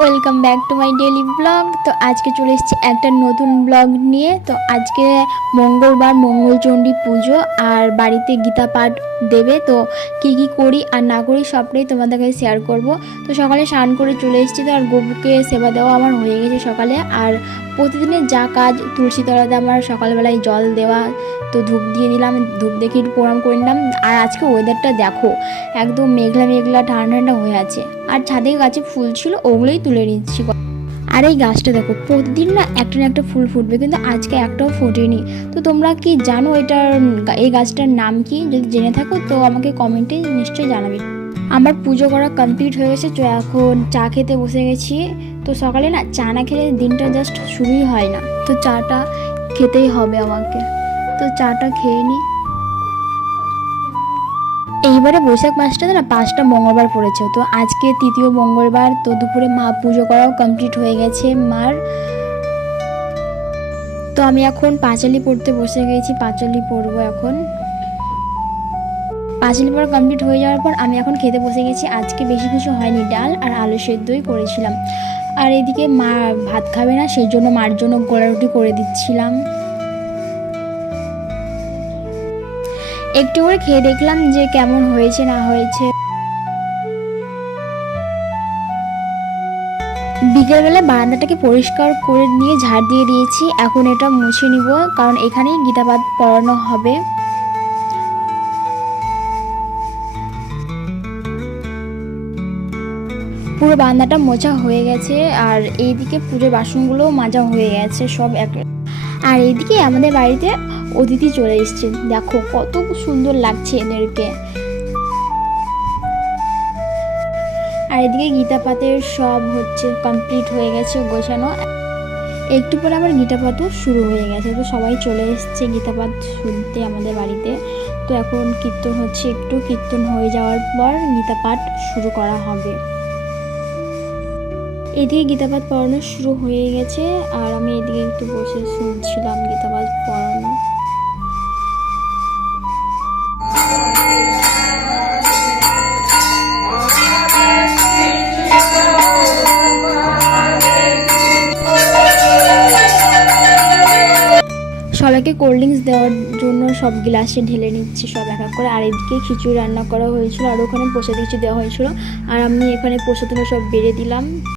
Welcome back to my daily blog. তো আজকে চলে এসেছি একটা নতুন ব্লগ নিয়ে। তো আজকে মঙ্গলবার, মঙ্গলচণ্ডী পুজো আর বাড়িতে গীতা পাঠ দেবে। তো কী কী করি আর না করি সবটাই তোমাদের কাছে শেয়ার করব। তো সকালে স্নান করে চলে এসেছি। তো আর গবুকে সেবা দেওয়া আমার হয়ে গেছে সকালে। আর প্রতিদিনের যা কাজ, তুলসী তলাতে আমার সকালবেলায় জল দেওয়া, তো ধূপ দিয়ে দিলাম, ধূপ দেখে একটু প্রণাম করে নিলাম। আর আজকে ওয়েদারটা দেখো, একদম মেঘলা মেঘলা ঠান্ডা ঠান্ডা হয়ে আছে। আর ছাদে গাছে ফুল ছিল, ওগুলোই তুলে নিচ্ছি। আর এই গাছটা দেখো, প্রতিদিন না একটা ফুল ফুটবে, কিন্তু আজকে একটাও ফোটেনি। তো তোমরা কি জানো এই গাছটার নাম কি? যদি জেনে থাকো তো আমাকে কমেন্টে নিশ্চয়ই জানাবে। আমার পুজো করা কমপ্লিট হয়ে গেছে। তো এখন চা খেতে বসে গেছি। তো সকালে না চা না খেলে দিনটা জাস্ট শুরুই হয় না। তো চাটা খেতেই হবে আমাকে। তো চাটা খেয়ে নিই। এইবারে বৈশাখ মাসটাতে না 5টা মঙ্গলবার পড়েছে। তো আজকে তৃতীয় মঙ্গলবার। তো দুপুরে মা পুজো করাও কমপ্লিট হয়ে গেছে মার। তো আমি এখন পাঁচালি পড়তে বসে গেছি, পাঁচালি পড়বো এখন। পাঁচালি পড়া কমপ্লিট হয়ে যাওয়ার পর আমি এখন খেতে বসে গেছি। আজকে বেশি কিছু হয়নি, ডাল আর আলু সেদ্ধই করেছিলাম। আর এদিকে মা ভাত খাবে না, সেই জন্য মার জন্য গোলা রুটি করে দিচ্ছিলাম। একটু করে খেয়ে দেখলাম যে কেমন হয়েছে না হয়েছে। বিকেলবেলা বারান্দাটাকে পরিষ্কার করে নিয়ে ঝাড় দিয়ে দিয়েছি। এখন এটা মুছে নিব, কারণ এখানেই গীতাপাঠ পড়ানো হবে। পুরো বারান্দাটা মোছা হয়ে গেছে। আর এইদিকে পুজোর বাসনগুলোও মাজা হয়ে গেছে সব এক। আর এইদিকে আমাদের বাড়িতে অতিথি চলে এসছে, দেখো কত সুন্দর লাগছে এদেরকে। আর এদিকে গীতা পাঠের সব হচ্ছে কমপ্লিট হয়ে গেছে, গোছানো। একটু পরে আমার গীতা পাঠও শুরু হয়ে গেছে। তো সবাই চলে এসছে গীতা পাঠ শুনতে আমাদের বাড়িতে। তো এখন কীর্তন হচ্ছে, একটু কীর্তন হয়ে যাওয়ার পর গীতা পাঠ শুরু করা হবে। এদিকে গীতা পাঠ পড়ানো শুরু হয়ে গেছে। আর আমি এদিকে একটু বসে শুনছিলাম গীতা পাঠ পড়ানো। সবাইকে কোল্ড ড্রিঙ্কস দেওয়ার জন্য সব গ্লাসে ঢেলে নিচ্ছি সব এক এক করে। আর এদিকে খিচুড়ি রান্না করা হয়েছিল, আর ওখানে প্রসাদ কিছু দেওয়া হয়েছিল। আর আমি এখানে প্রসাদগুলো সব বেড়ে দিলাম।